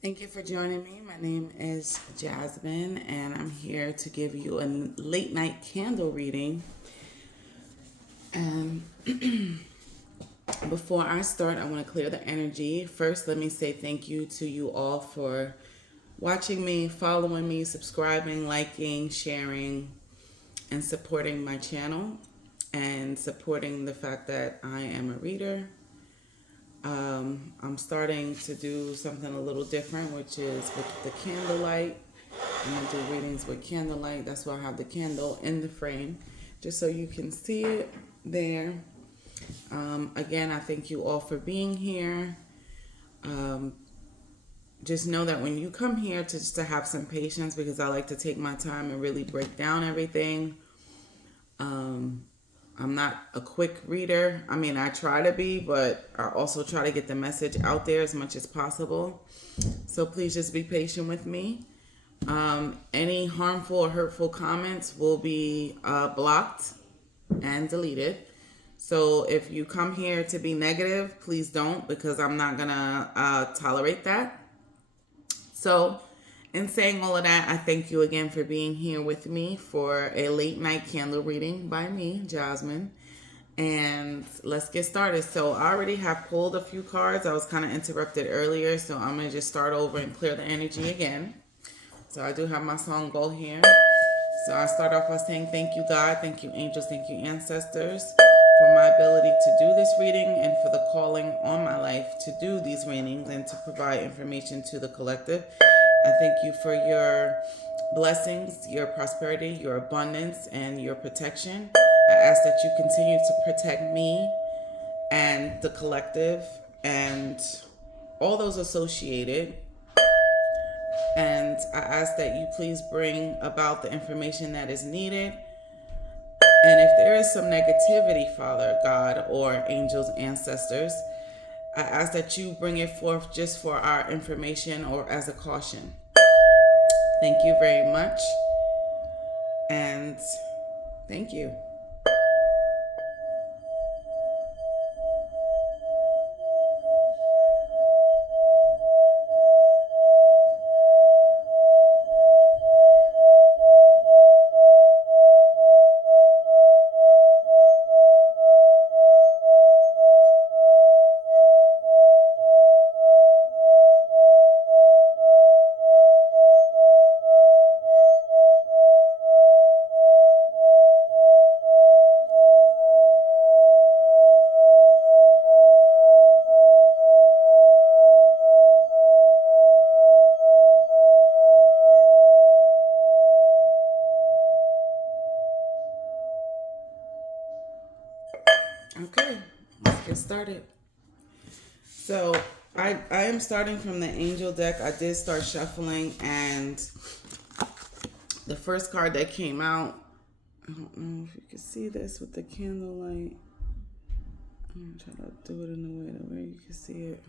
Thank you for joining me. My name is Jasmine, and I'm here to give you a late night candle reading. And before I start, I want to clear the energy. First, let me say thank you to you all for watching me, following me, subscribing, liking, sharing, and supporting my channel and supporting the fact that I am a reader. I'm starting to do something a little different, which is with the candlelight. I'm gonna do readings with candlelight. That's why I have the candle in the frame, just so you can see it there. Again, I thank you all for being here. Um, just know that when you come here, just to have some patience, because I like to take my time and really break down everything. Um, I'm not a quick reader. I mean, I try to be, but I also try to get the message out there as much as possible. So please just be patient with me. Any harmful or hurtful comments will be blocked and deleted. So if you come here to be negative, please don't, because I'm not gonna tolerate that. So, in saying all of that, I thank you again for being here with me for a late night candle reading by me, Jasmine. And let's get started. So, I already have pulled a few cards. I was kind of interrupted earlier, so I'm going to just start over and clear the energy again. So, I do have my song bowl here. So, I start off by saying thank you, God, thank you, angels, thank you, ancestors, for my ability to do this reading and for the calling on my life to do these readings and to provide information to the collective. I thank you for your blessings, your prosperity, your abundance, and your protection. I ask that you continue to protect me and the collective and all those associated. And I ask that you please bring about the information that is needed. And if there is some negativity, Father God, or angels, ancestors, I ask that you bring it forth just for our information or as a caution. Thank you very much. And thank you. Okay, let's get started. So I am starting from the angel deck. I did start shuffling, and the first card that came out, I don't know if you can see this with the candlelight. I'm gonna try to do it in a way to where you can see it.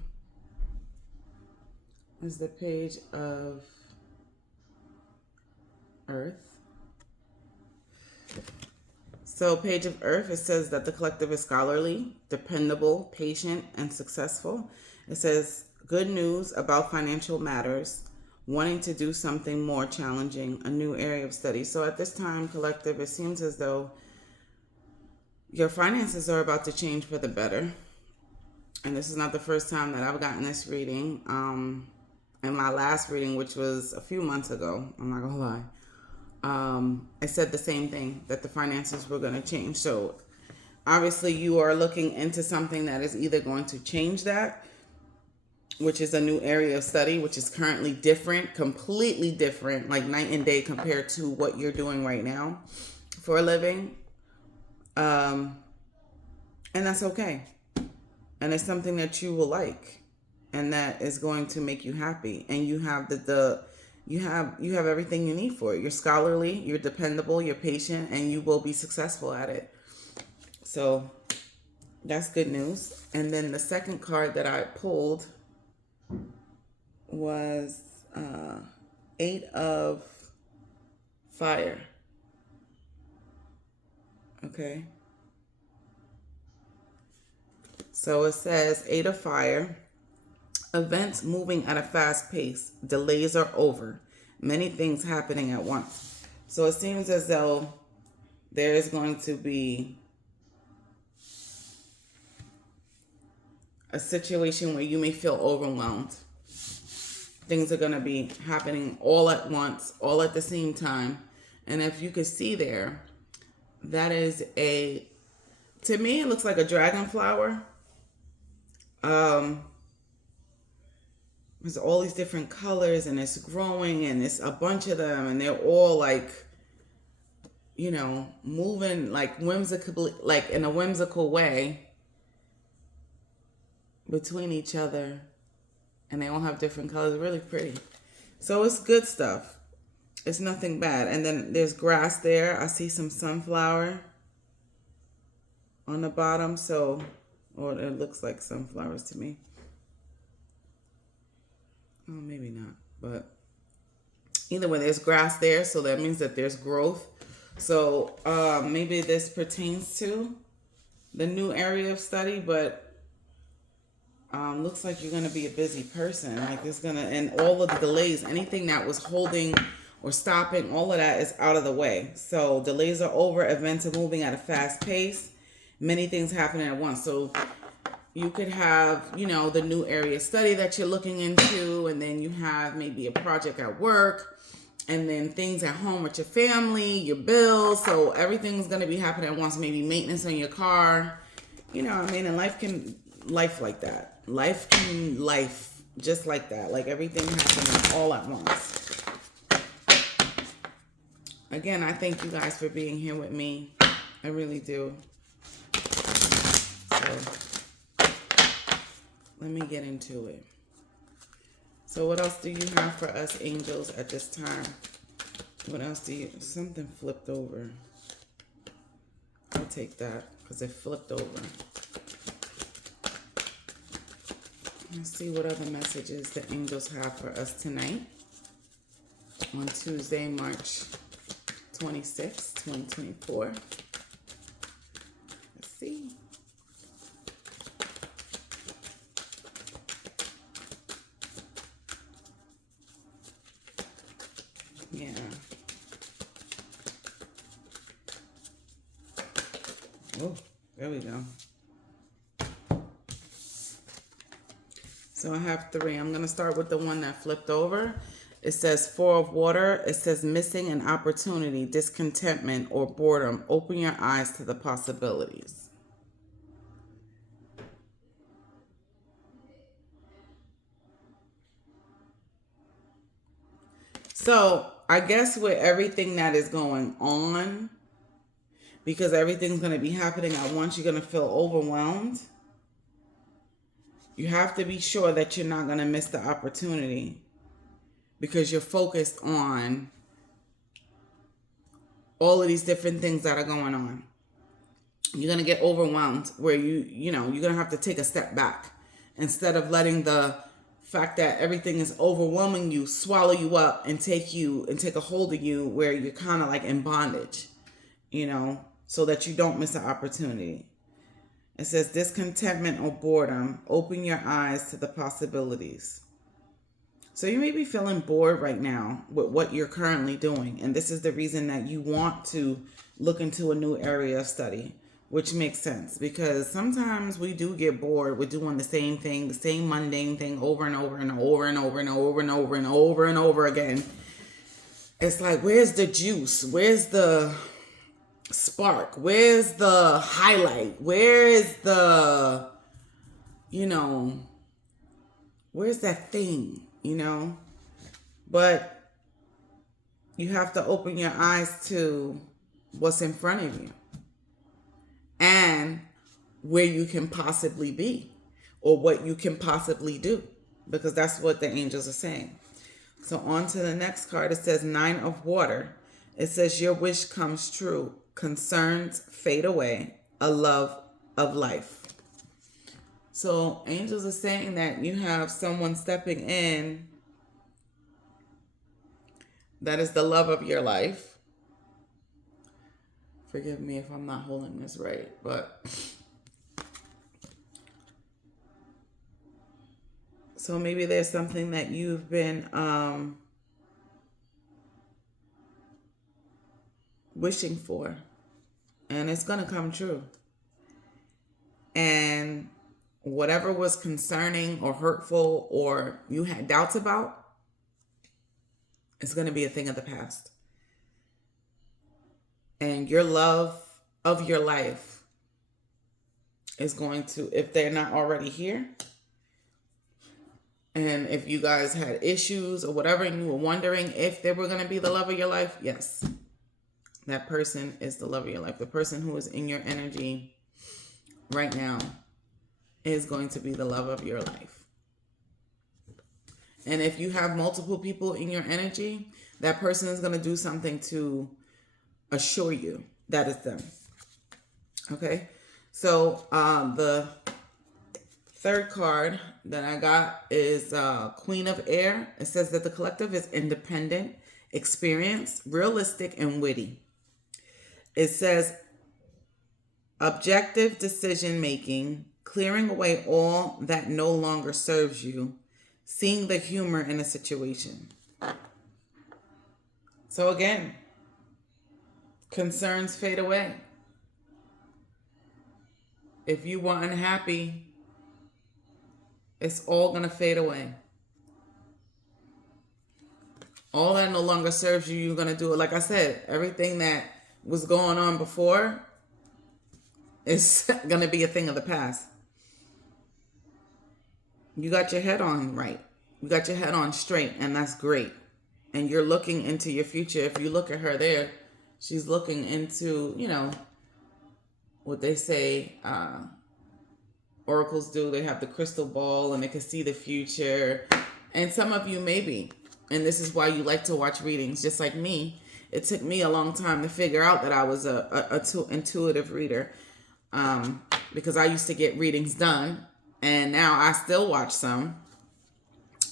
Is the page of Earth. So, Page of Earth, it says that the collective is scholarly, dependable, patient, and successful. It says good news about financial matters, wanting to do something more challenging, a new area of study. So, at this time, collective, it seems as though your finances are about to change for the better. And this is not the first time that I've gotten this reading. In my last reading, which was a few months ago, I'm not gonna lie, I said the same thing, that the finances were going to change. So obviously, you are looking into something that is either going to change that, which is a new area of study, which is currently different, completely different, like night and day compared to what you're doing right now for a living. Um, and that's okay. And it's something that you will like, and that is going to make you happy. And you have you have everything you need for it. You're scholarly, you're dependable, you're patient, and you will be successful at it. So that's good news. And then the second card that I pulled was Eight of Fire. Okay. So it says Eight of Fire. Events moving at a fast pace. Delays are over. Many things happening at once. So it seems as though there is going to be a situation where you may feel overwhelmed. Things are going to be happening all at once, all at the same time. And if you could see there, that is to me, it looks like a dragon flower. There's all these different colors and it's growing and it's a bunch of them and they're all like, moving like whimsically, like in a whimsical way between each other, and they all have different colors. Really pretty. So it's good stuff. It's nothing bad. And then there's grass there. I see some sunflower on the bottom. So, or it looks like sunflowers to me. Oh, maybe not. But either way, there's grass there. So that means that there's growth. So maybe this pertains to the new area of study, but looks like you're going to be a busy person. Like it's going to, and all of the delays, anything that was holding or stopping, all of that is out of the way. So delays are over. Events are moving at a fast pace. Many things happening at once. So you could have, the new area study that you're looking into, and then you have maybe a project at work, and then things at home with your family, your bills. So everything's going to be happening at once. Maybe maintenance on your car. And life like that. Life just like that. Like everything happening all at once. Again, I thank you guys for being here with me. I really do. So let me get into it. So what else do you have for us angels at this time? What else do you... Something flipped over. I'll take that because it flipped over. Let's see what other messages the angels have for us tonight on Tuesday, March 26, 2024. Let's see. Yeah. Oh, there we go. So I have 3. I'm going to start with the one that flipped over. It says 4 of water. It says missing an opportunity, discontentment, or boredom. Open your eyes to the possibilities. So I guess with everything that is going on, because everything's going to be happening at once, you're going to feel overwhelmed. You have to be sure that you're not going to miss the opportunity because you're focused on all of these different things that are going on. You're going to get overwhelmed where you're going to have to take a step back instead of letting the fact that everything is overwhelming you swallow you up and take a hold of you where you're kind of like in bondage, so that you don't miss an opportunity. It says discontentment or boredom. Open your eyes to the possibilities. So you may be feeling bored right now with what you're currently doing. And this is the reason that you want to look into a new area of study, which makes sense because sometimes we do get bored with doing the same thing, the same mundane thing over and over and over and over and over and over and over and over again. It's like, where's the juice? Where's the spark? Where's the highlight? Where is the, where's that thing, But you have to open your eyes to what's in front of you and where you can possibly be or what you can possibly do, because that's what the angels are saying. So on to the next card. It says 9 of water. It says your wish comes true. Concerns fade away. A love of life. So angels are saying that you have someone stepping in that is the love of your life. Forgive me if I'm not holding this right, but So maybe there's something that you've been wishing for, and it's going to come true. And whatever was concerning or hurtful or you had doubts about, it's going to be a thing of the past. And your love of your life is going to, if they're not already here, and if you guys had issues or whatever and you were wondering if they were going to be the love of your life, yes, that person is the love of your life. The person who is in your energy right now is going to be the love of your life. And if you have multiple people in your energy, that person is going to do something to assure you that it's them. Okay? So the third card that I got is Queen of Air. It says that the collective is independent, experienced, realistic, and witty. It says objective decision making, clearing away all that no longer serves you, seeing the humor in a situation. So again, concerns fade away. If you were unhappy, it's all going to fade away. All that no longer serves you, you're going to do it. Like I said, everything that was going on before is going to be a thing of the past. You got your head on right. You got your head on straight, and that's great. And you're looking into your future. If you look at her there, she's looking into, what they say oracles do. They have the crystal ball and they can see the future. And some of you maybe, and this is why you like to watch readings, just like me. It took me a long time to figure out that I was a intuitive reader, because I used to get readings done, and now I still watch some.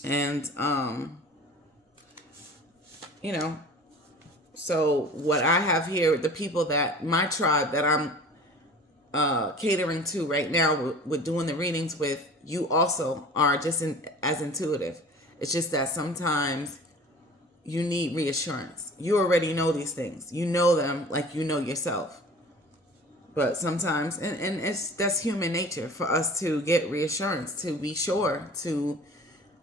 And so what I have here, the people that my tribe that I'm catering to right now with doing the readings with, you also are just as intuitive. It's just that sometimes you need reassurance. You already know these things. You know them like you know yourself. But sometimes, and that's human nature for us to get reassurance, to be sure, to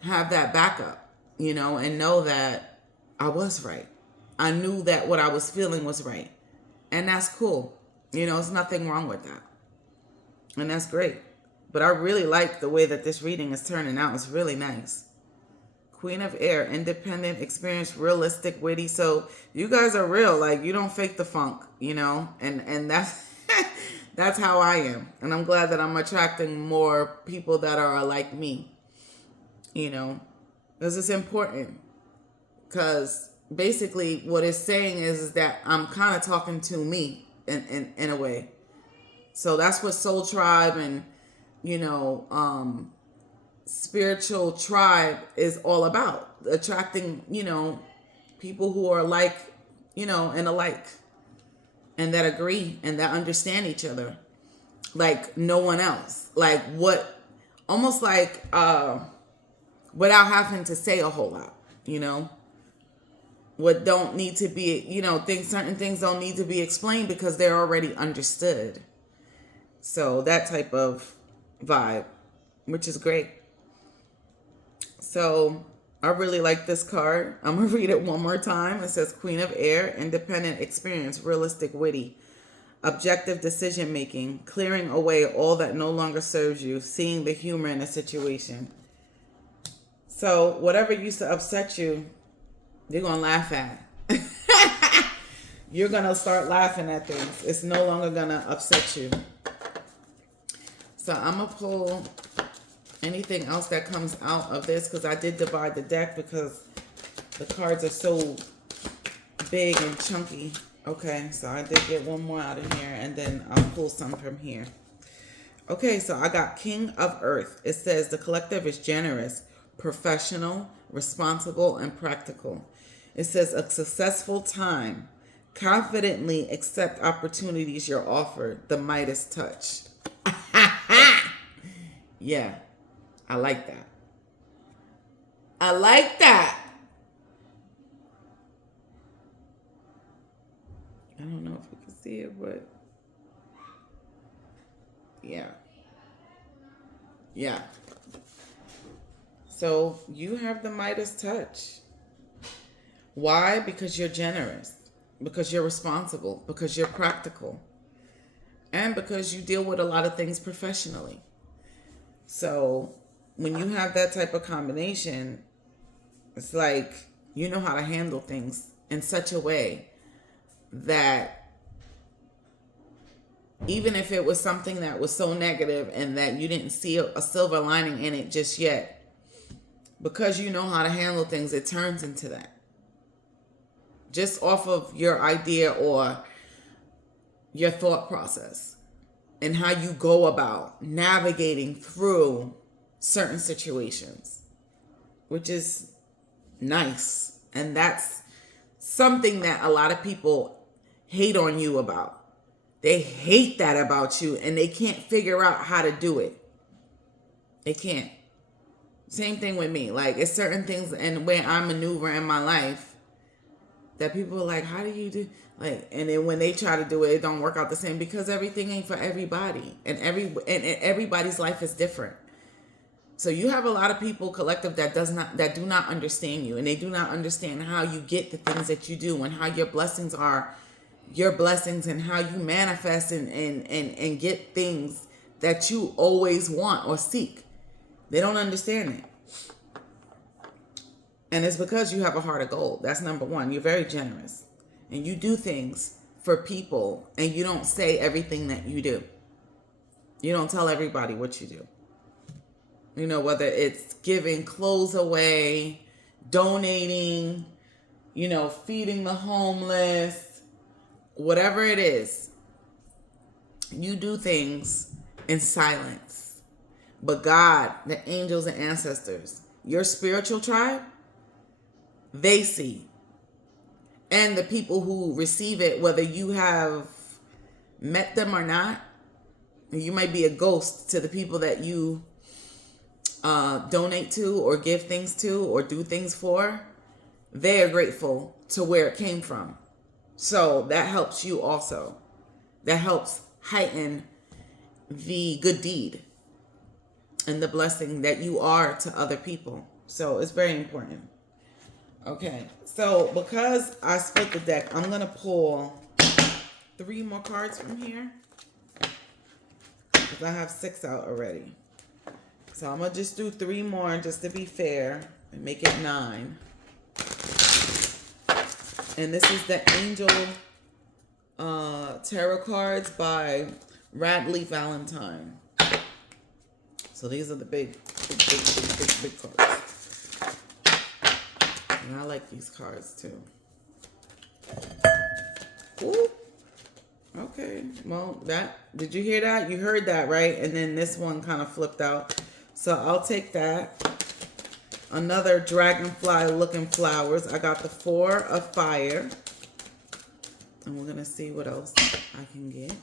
have that backup, and know that I was right. I knew that what I was feeling was right. And that's cool. There's nothing wrong with that. And that's great. But I really like the way that this reading is turning out. It's really nice. Queen of Air, independent, experienced, realistic, witty. So you guys are real. Like, you don't fake the funk, and that's that's how I am. And I'm glad that I'm attracting more people that are like me, because it's important. Because basically what it's saying is that I'm kind of talking to me in a way. So that's what Soul Tribe and, spiritual tribe is all about. Attracting, people who are like, and alike. And that agree and that understand each other. Like no one else. Like almost like without having to say a whole lot, What don't need to be, certain things don't need to be explained because they're already understood. So that type of vibe, which is great. So I really like this card. I'm going to read it one more time. It says Queen of Air, independent, experience, realistic, witty, objective decision making, clearing away all that no longer serves you, seeing the humor in a situation. So whatever used to upset you, you're going to laugh at. You're going to start laughing at things. It's no longer going to upset you. So I'm going to pull anything else that comes out of this, because I did divide the deck because the cards are so big and chunky. Okay, so I did get one more out of here, and then I'll pull some from here. Okay, so I got King of Earth. It says the collective is generous, professional, responsible, and practical. It says a successful time. Confidently accept opportunities you're offered. The Midas touch. Yeah, I like that. I like that. I don't know if you can see it, but yeah. Yeah. So you have the Midas touch. Why? Because you're generous, because you're responsible, because you're practical, and because you deal with a lot of things professionally. So when you have that type of combination, it's like you know how to handle things in such a way that even if it was something that was so negative and that you didn't see a silver lining in it just yet, because you know how to handle things, it turns into that. Just off of your idea or your thought process and how you go about navigating through certain situations, which is nice. And that's something that a lot of people hate on you about. They hate that about you and they can't figure out how to do it. They can't. Same thing with me. Like, it's certain things and where I maneuver in my life that people are like, how do you do? Like, and then when they try to do it, it don't work out the same because everything ain't for everybody. And everybody's life is different. So you have a lot of people collective that do not understand you, and they do not understand how you get the things that you do and how your blessings are your blessings and how you manifest and get things that you always want or seek. They don't understand it. And it's because you have a heart of gold. That's number one. You're very generous. And you do things for people and you don't say everything that you do. You don't tell everybody what you do. You know, whether it's giving clothes away, donating, you know, feeding the homeless, whatever it is, you do things in silence. But God, the angels and ancestors, your spiritual tribe, they see. And the people who receive it, whether you have met them or not, you might be a ghost to the people that you donate to or give things to or do things for. They are grateful to where it came from. So that helps you also. That helps heighten the good deed and the blessing that you are to other people. So it's very important. Okay, so because I split the deck, I'm going to pull 3 more cards from here. Because I have 6 out already. So I'm going to just do 3 more just to be fair and make it 9. And this is the Angel Tarot cards by Radley Valentine. So these are the big cards. And I like these cards too. Ooh. Okay. Well, did you hear that? You heard that, right? And then this one kind of flipped out. So I'll take that. Another dragonfly looking flowers. I got the 4 of fire. And we're going to see what else I can get.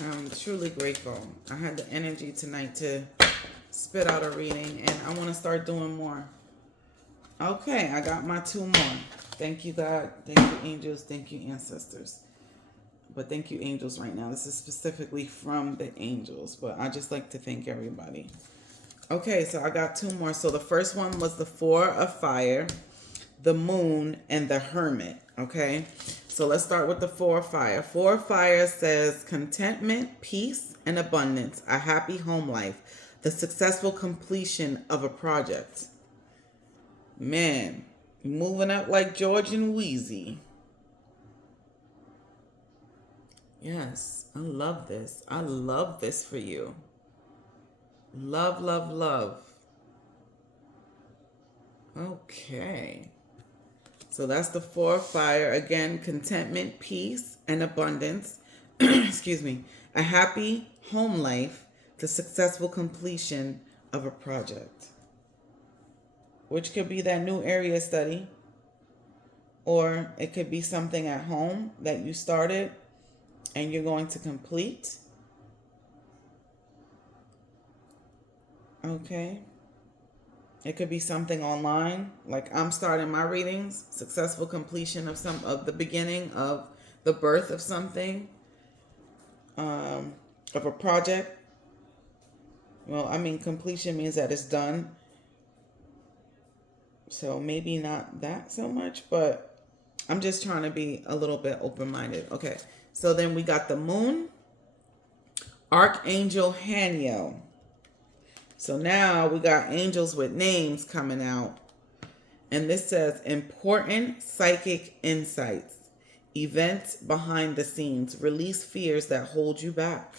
I'm truly grateful. I had the energy tonight to spit out a reading, and I want to start doing more. Okay, I got my 2 more. Thank you, God. Thank you, angels. Thank you, ancestors. But thank you, angels, right now. This is specifically from the angels, but I just like to thank everybody. Okay, so I got 2 more. So the first one was the 4 of fire, the moon, and the hermit. Okay, so let's start with the 4 of fire. 4 of fire says contentment, peace, and abundance, a happy home life, the successful completion of a project. Man, moving up like George and Wheezy. Yes, I love this. I love this for you. Love, love, love. Okay. So that's the 4 of fire. Again, contentment, peace, and abundance. Excuse me. A happy home life, the successful completion of a project. Which could be that new area study. Or it could be something at home that you started and you're going to complete. Okay. It could be something online. Like I'm starting my readings, successful completion of some of the beginning of the birth of something, of a project. Well, I mean, completion means that it's done. So maybe not that so much, but I'm just trying to be a little bit open minded. Okay. So then we got the moon, Archangel Haniel. So now we got angels with names coming out. And this says important psychic insights, events behind the scenes, release fears that hold you back.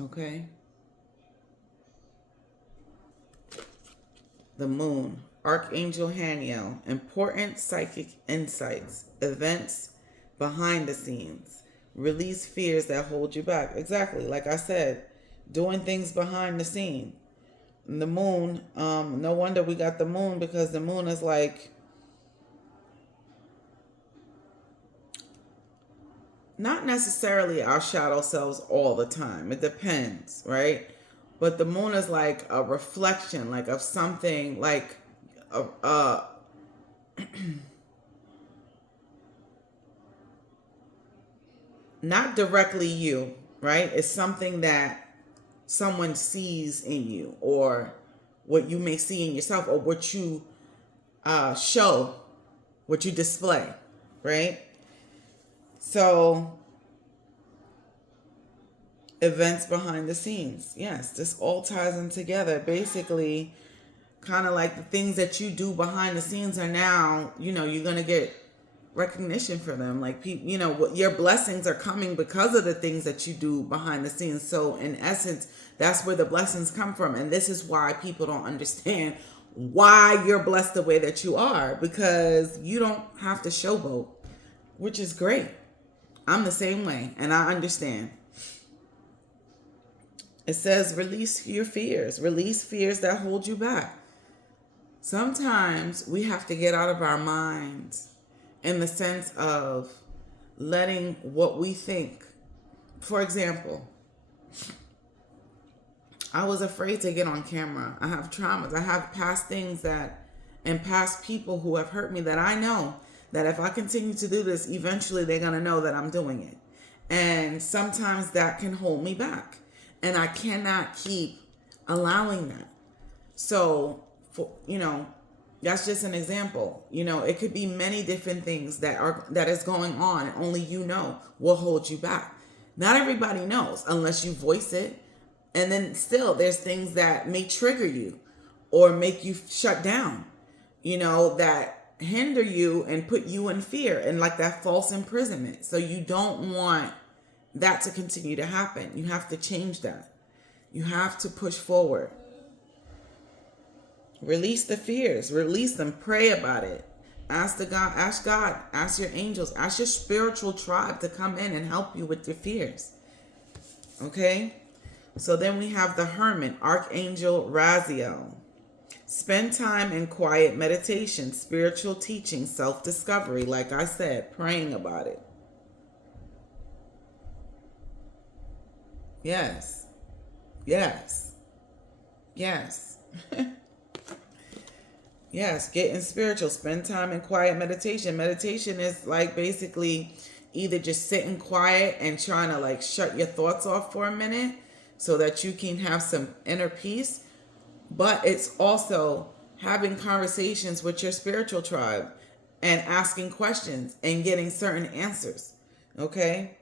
Okay. The moon, Archangel Haniel, important psychic insights, events behind the scenes, release fears that hold you back. Exactly. Like I said, doing things behind the scene. And the moon, no wonder we got the moon, because the moon is like, not necessarily our shadow selves all the time. It depends, right? But the moon is like a reflection, like of something, like a not directly you, right? It's something that someone sees in you, or what you may see in yourself, or what you show, what you display, right? So, events behind the scenes. Yes, this all ties in together. Basically, kind of like the things that you do behind the scenes are now, you're going to get recognition for them. Like, what your blessings are coming because of the things that you do behind the scenes. So, in essence, that's where the blessings come from. And this is why people don't understand why you're blessed the way that you are, because you don't have to showboat, which is great. I'm the same way, and I understand. It says release your fears, release fears that hold you back. Sometimes we have to get out of our minds in the sense of letting what we think. For example, I was afraid to get on camera. I have traumas. I have past things and past people who have hurt me, that I know that if I continue to do this, eventually they're going to know that I'm doing it. And sometimes that can hold me back. And I cannot keep allowing that. So, that's just an example. It could be many different things that is going on, and only will hold you back. Not everybody knows unless you voice it. And then still, there's things that may trigger you or make you shut down, that hinder you and put you in fear, and like that false imprisonment. So you don't want that to continue to happen. You have to change that. You have to push forward. Release the fears, release them, pray about it. Ask God, ask your angels, ask your spiritual tribe to come in and help you with your fears. Okay? So then we have the Hermit, Archangel Raziel. Spend time in quiet meditation, spiritual teaching, self-discovery, like I said, praying about it. Yes. Yes. Yes. Yes, getting spiritual. Spend time in quiet meditation. Meditation is like basically either just sitting quiet and trying to like shut your thoughts off for a minute so that you can have some inner peace. But it's also having conversations with your spiritual tribe and asking questions and getting certain answers. Okay?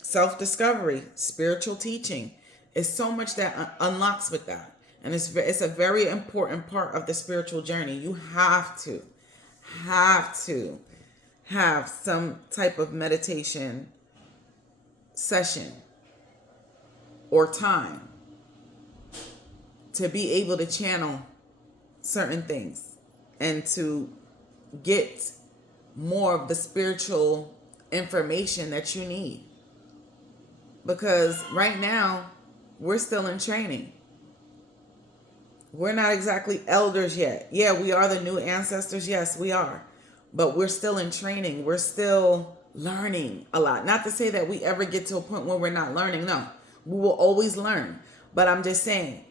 Self-discovery, spiritual teaching. Is so much that unlocks with that. And it's a very important part of the spiritual journey. You have to have some type of meditation session or time to be able to channel certain things and to get more of the spiritual information that you need. Because right now, we're still in training. We're not exactly elders yet. Yeah, we are the new ancestors. Yes, we are. but we're still in training. We're still learning a lot. Not to say that we ever get to a point where we're not learning. No, we will always learn. But I'm just saying,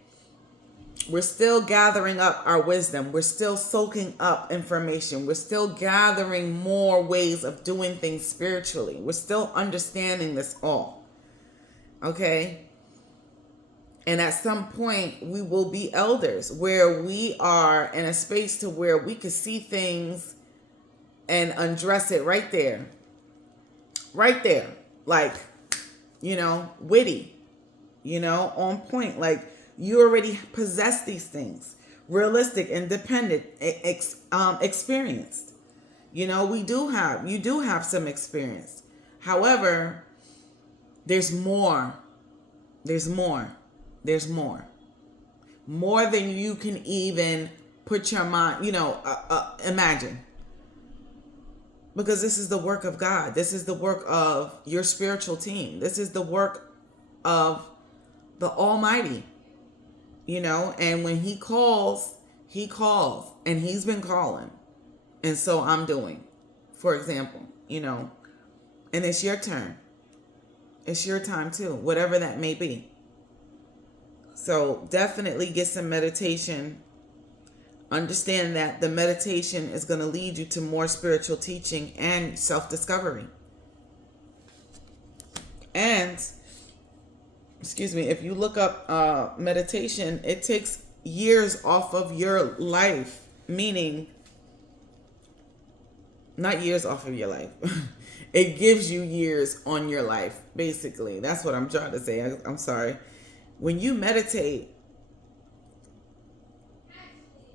we're still gathering up our wisdom. We're still soaking up information. We're still gathering more ways of doing things spiritually. We're still understanding this all. Okay? And at some point, we will be elders where we are in a space to where we could see things and undress it right there. Right there. Like, witty, on point. Like, you already possess these things. Realistic, independent, experienced. You do have some experience. However, there's more. There's more. There's more. More than you can even put your mind, imagine. Because this is the work of God. This is the work of your spiritual team. This is the work of the Almighty. And when He calls, and He's been calling. And so I'm doing, for example, and it's your turn. It's your time too, whatever that may be. So definitely get some meditation. Understand that the meditation is going to lead you to more spiritual teaching and self-discovery. And, if you look up meditation, it takes years off of your life. Meaning, not years off of your life. It gives you years on your life, basically. That's what I'm trying to say. I'm sorry. When you meditate,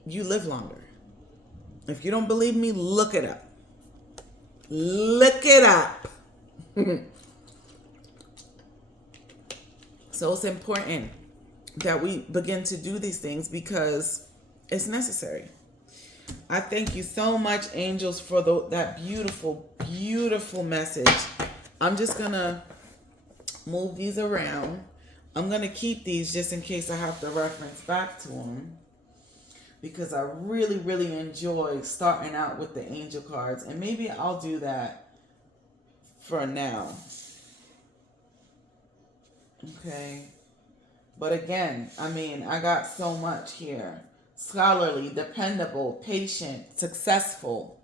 you live longer. If you don't believe me, look it up. Look it up. So it's important that we begin to do these things because it's necessary. I thank you so much, angels, for that beautiful, beautiful message. I'm just going to move these around. I'm going to keep these just in case I have to reference back to them. Because I really, really enjoy starting out with the angel cards. And maybe I'll do that for now. Okay. But again, I got so much here. Scholarly, dependable, patient, successful,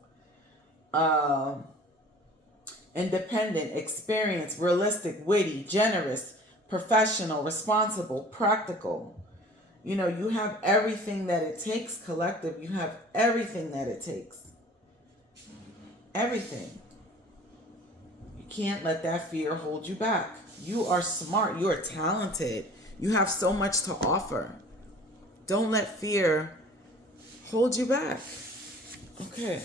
independent, experienced, realistic, witty, generous, professional, responsible, practical. You have everything that it takes, collective. You have everything that it takes. Everything. You can't let that fear hold you back. You are smart. You are talented. You have so much to offer. Don't let fear hold you back. Okay.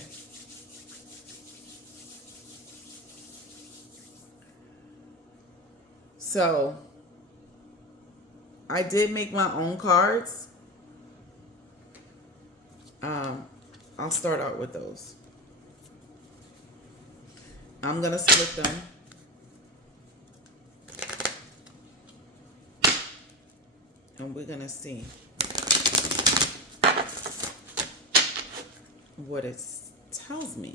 So, I did make my own cards. I'll start out with those. I'm going to split them. And we're going to see what it tells me.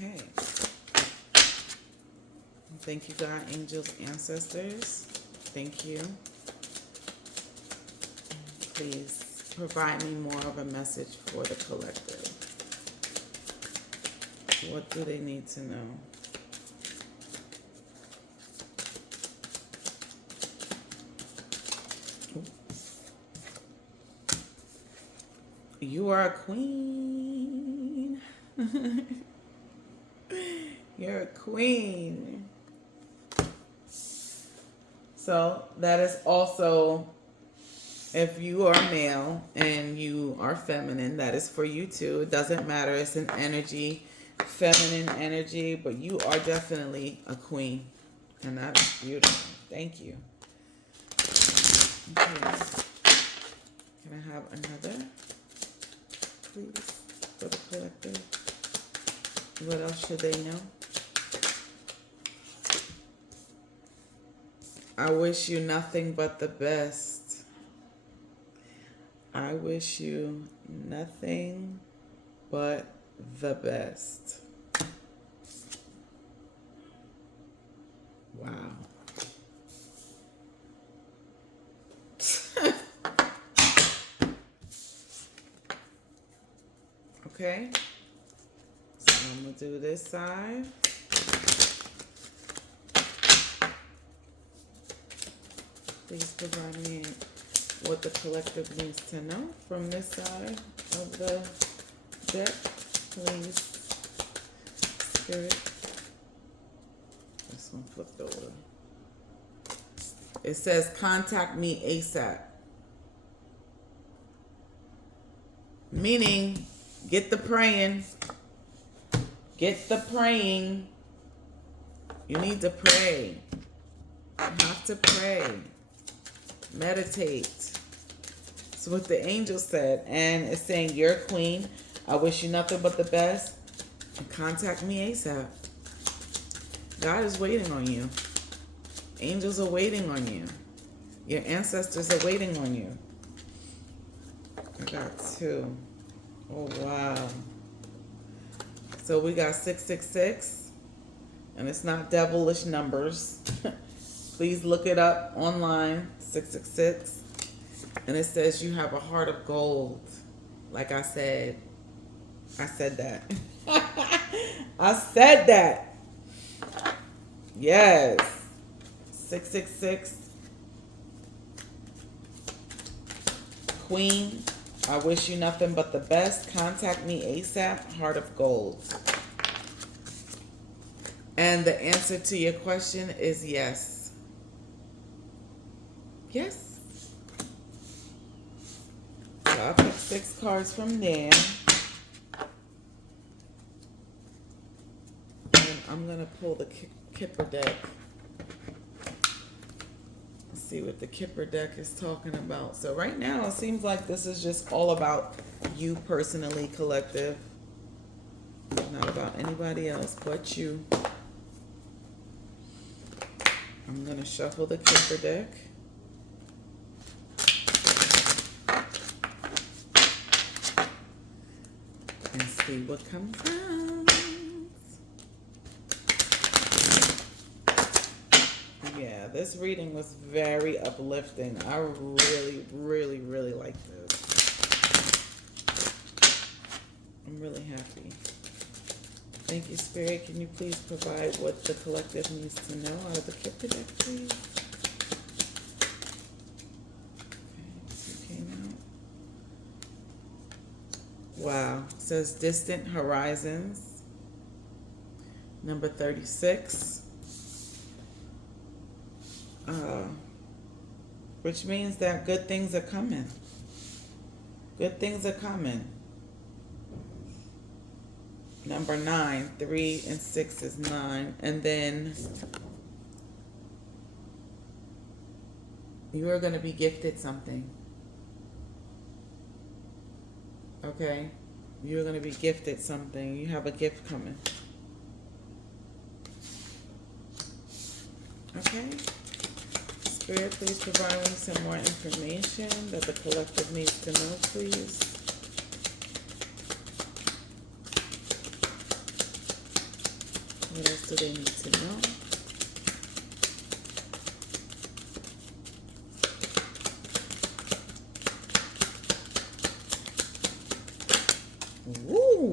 Okay. Thank you, God, angels, ancestors. Thank you. Please provide me more of a message for the collective. What do they need to know? You are a queen. You're a queen. So that is also, if you are male and you are feminine, that is for you too. It doesn't matter. It's an energy, feminine energy, but you are definitely a queen. And that is beautiful. Thank you. Okay. Can I have another, please, for the collective? What else should they know? I wish you nothing but the best. I wish you nothing but the best. Wow. Okay. So I'm going to do this side. Please provide me what the collective needs to know from this side of the deck. Please, Spirit. This one flipped over. It says, contact me ASAP. Meaning, get the praying. Get the praying. You need to pray. You have to pray. Meditate. That's what the angel said. And it's saying, you're queen. I wish you nothing but the best. And contact me ASAP. God is waiting on you. Angels are waiting on you. Your ancestors are waiting on you. I got 2. Oh, wow. So we got 666. And it's not devilish numbers. Please look it up online. 666. And it says you have a heart of gold. Like I said. I said that. I said that. Yes. 666. Queen, I wish you nothing but the best. Contact me ASAP. Heart of gold. And the answer to your question is yes. Yes. So I picked 6 cards from there. And I'm going to pull the Kipper deck. Let's see what the Kipper deck is talking about. So right now it seems like this is just all about you personally, collective. Not about anybody else but you. I'm going to shuffle the Kipper deck. And see what comes out. Yeah, this reading was very uplifting. I really, really, really like this. I'm really happy. Thank you, Spirit. Can you please provide what the collective needs to know out of the Kipper deck, please? Okay, 2 came out. Wow. It says distant horizons. Number 36. Which means that good things are coming. Good things are coming. Number 9, 3 and 6 is 9. And then you are going to be gifted something. Okay? You're going to be gifted something. You have a gift coming. Okay? Spirit, please provide me some more information that the collective needs to know, please. What else do they need to know? Woo!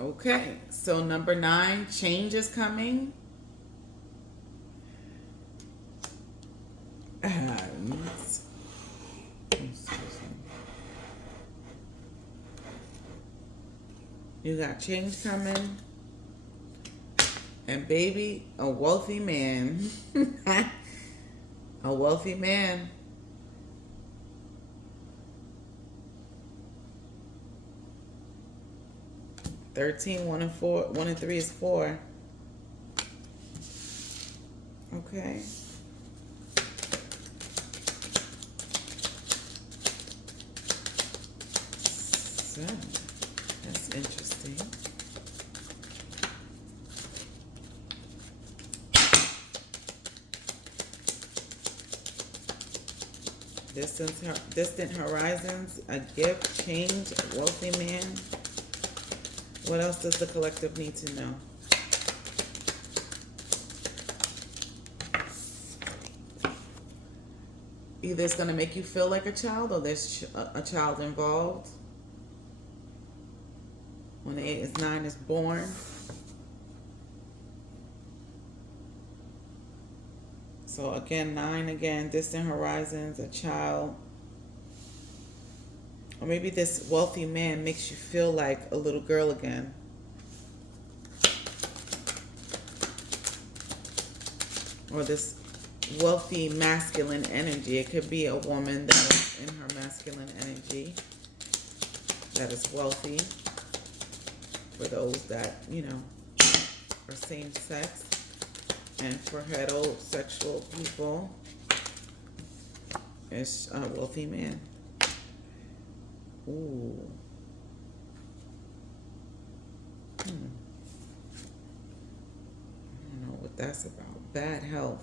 Okay, so number 9, change is coming. You got change coming. And baby, a wealthy man. A wealthy man. $13, 1 and 4, 1 and 3 is 4. Okay. So, that's interesting. Distant horizons, a gift, change, a wealthy man. What else does the collective need to know? Either it's going to make you feel like a child, or there's a child involved. When the 8 is 9 is born. So again, 9 again, distant horizons, a child. Or maybe this wealthy man makes you feel like a little girl again. Or this wealthy masculine energy. It could be a woman that is in her masculine energy that is wealthy. For those that, you know, are same sex. And for heterosexual people, it's a wealthy man. Ooh. I don't know what that's about. Bad health.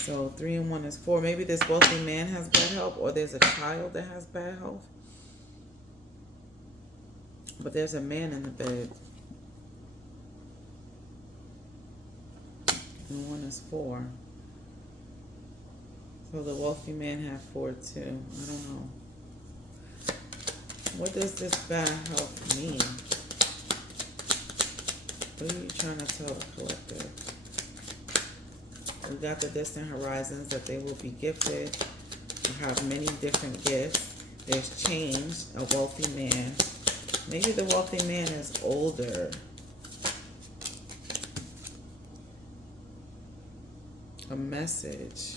So 3 and 1 is 4. Maybe this wealthy man has bad health, or there's a child that has bad health. But there's a man in the bed. And 1 is 4. So the wealthy man have 4 too. I don't know. What does this bad health mean? What are you trying to tell the collective? We got the distant horizons, that they will be gifted. You have many different gifts. There's change, a wealthy man. Maybe the wealthy man is older. A message.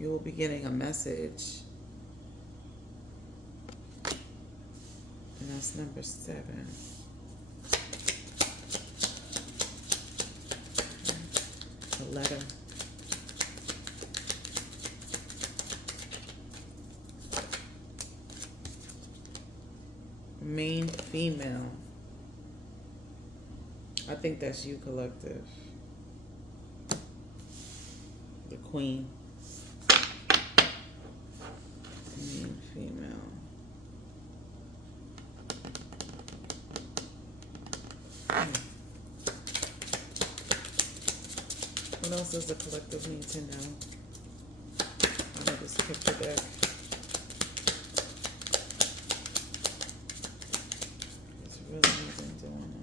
You will be getting a message. And that's number 7. A letter. Main female. I think that's you, collective. The queen. Main female. What else does the collective need to know? I just picked the deck. There's really nothing going on.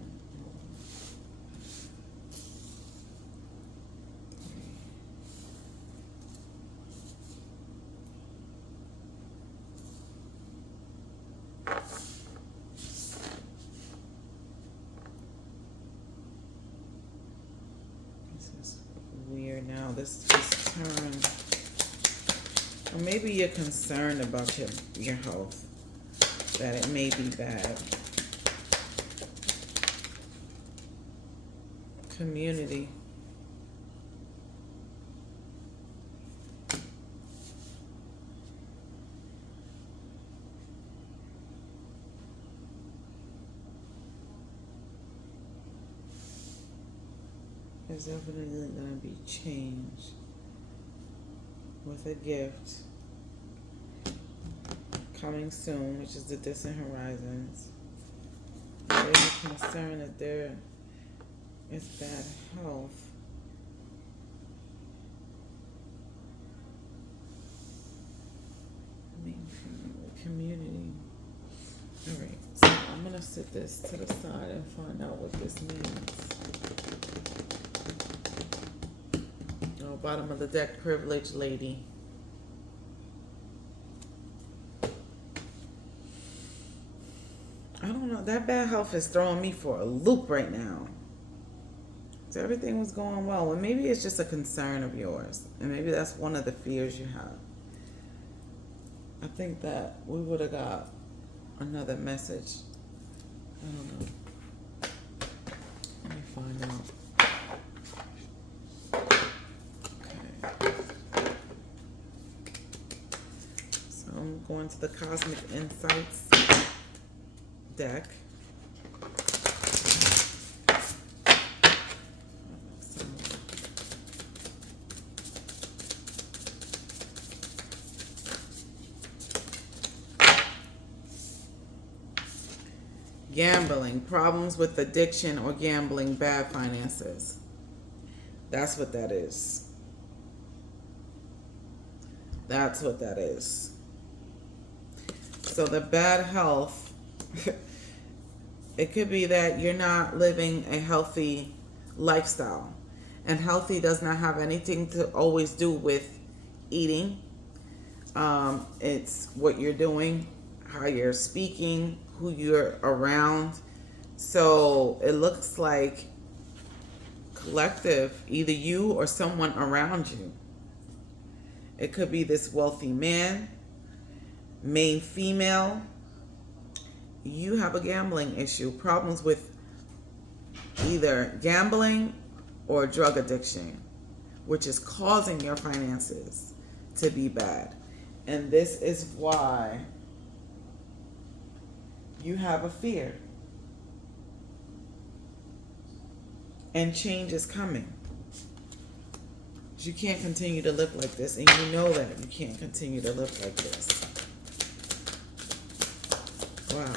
Weird now. This turn. Or maybe you're concerned about your health. That it may be bad. Community. There's definitely going to be change with a gift coming soon, which is the distant horizons. There's a concern that there is bad health. Community. All right, so I'm going to sit this to the side and find out what this means. Bottom of the deck, privileged lady. I don't know. That bad health is throwing me for a loop right now. So everything was going well. And maybe it's just a concern of yours. And maybe that's one of the fears you have. I think that we would have got another message. I don't know. Let me find out. I'm going to the Cosmic Insights deck. Gambling, problems with addiction or gambling, bad finances. That's what that is. That's what that is. So the bad health, it could be that you're not living a healthy lifestyle. And healthy does not have anything to always do with eating. It's what you're doing, how you're speaking, who you're around. So it looks like collective, either you or someone around you. It could be this wealthy man, main female. You have a gambling issue, problems with either gambling or drug addiction, which is causing your finances to be bad. And this is why you have a fear. And change is coming. You can't continue to live like this, and you know that you can't continue to live like this. Wow.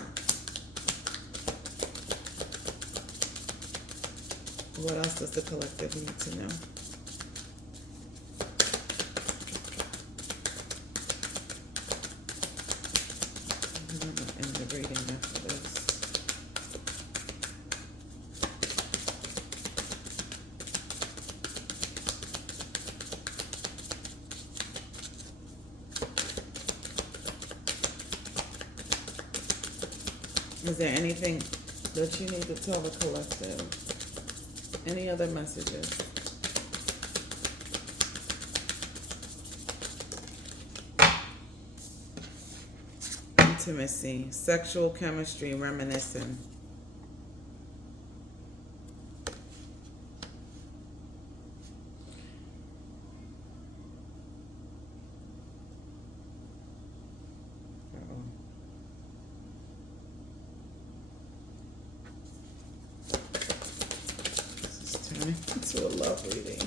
What else does the collective need to know? I'm going to end the reading after this. Is there anything that you need to tell the collective? Any other messages? Intimacy, sexual chemistry, reminiscing. To a love reading.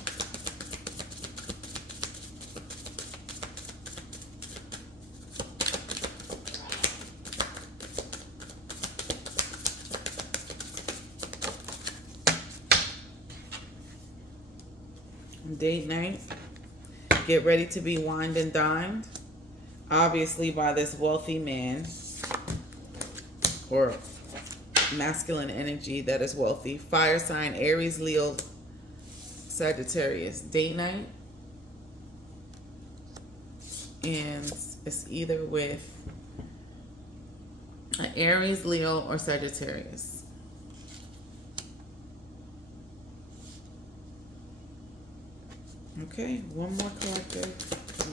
Date night. Get ready to be wined and dined. Obviously by this wealthy man or masculine energy that is wealthy. Fire sign, Aries, Leo, Sagittarius. Date night. And it's either with an Aries, Leo, or Sagittarius. Okay, one more collective.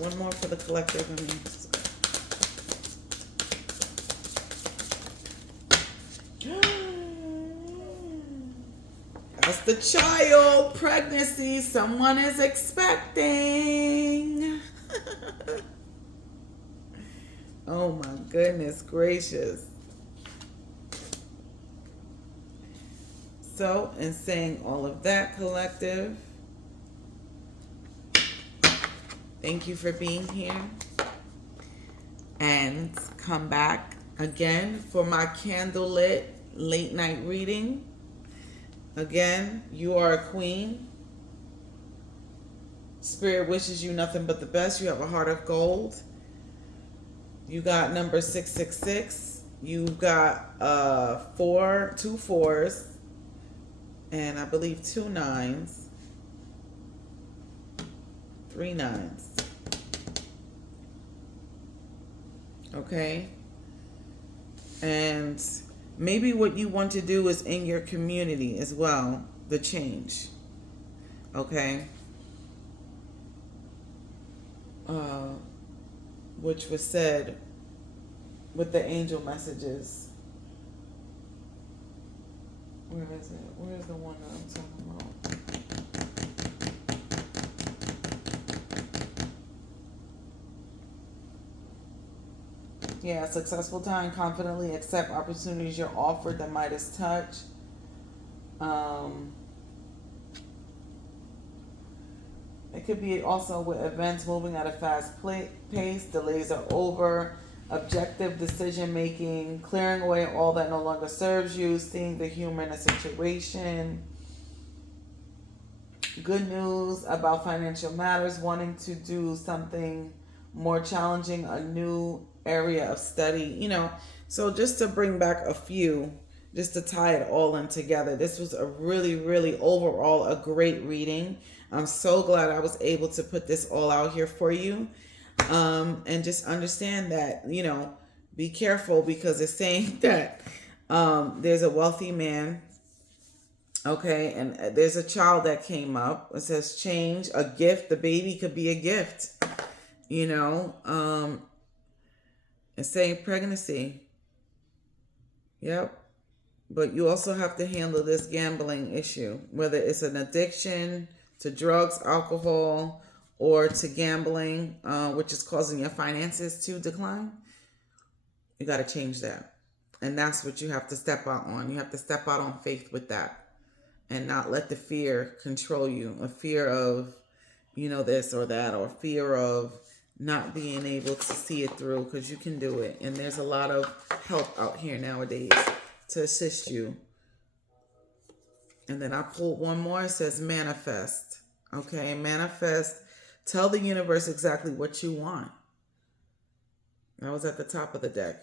One more for the collective. That's the child. Pregnancy. Someone is expecting. Oh my goodness gracious. So, in saying all of that, collective, thank you for being here. And come back again for my candlelit late night reading. Again, you are a queen. Spirit wishes you nothing but the best. You have a heart of gold. You got number 666. You've got 2 4s, and I believe 2 9s, 3 9s. Okay? And maybe what you want to do is in your community as well, the change. Okay? Which was said with the angel messages. Where is it? Where's the one that I'm talking about? Yeah, successful time, confidently accept opportunities you're offered, the Midas touch. It could be also with events moving at a fast pace, delays are over, objective decision making, clearing away all that no longer serves you, seeing the humor in a situation. Good news about financial matters, wanting to do something more challenging, a new area of study, So just to bring back a few, just to tie it all in together, this was a really, really overall a great reading. I'm so glad I was able to put this all out here for you. And just understand that, be careful because it's saying that there's a wealthy man. Okay, and there's a child that came up. It says change, a gift. The baby could be a gift. It's saying pregnancy. Yep. But you also have to handle this gambling issue, whether it's an addiction to drugs, alcohol, or to gambling, which is causing your finances to decline. You got to change that. And that's what you have to step out on. You have to step out on faith with that and not let the fear control you. A fear of, this or that, or fear of not being able to see it through, because you can do it. And there's a lot of help out here nowadays to assist you. And then I pulled one more. It says manifest. Okay, manifest. Tell the universe exactly what you want. That was at the top of the deck.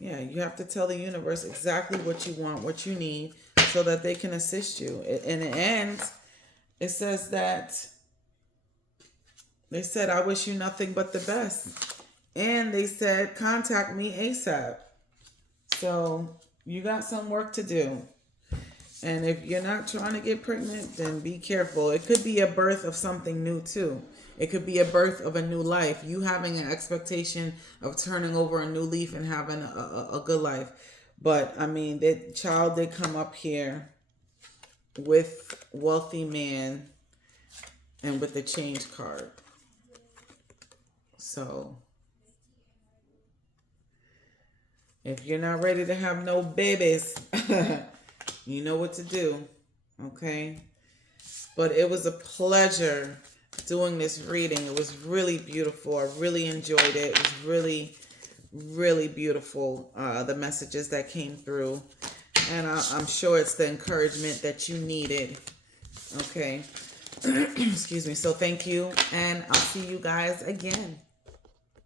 Yeah, you have to tell the universe exactly what you want, what you need, so that they can assist you. In the end, it says that they said, I wish you nothing but the best. And they said, contact me ASAP. So you got some work to do. And if you're not trying to get pregnant, then be careful. It could be a birth of something new too. It could be a birth of a new life. You having an expectation of turning over a new leaf and having a good life. But, the child did come up here with wealthy man and with the change card. So, if you're not ready to have no babies, you know what to do, okay? But it was a pleasure doing this reading. It was really beautiful. I really enjoyed it. It was really, really beautiful, the messages that came through. And I'm sure it's the encouragement that you needed, okay? Excuse me. So thank you, and I'll see you guys again.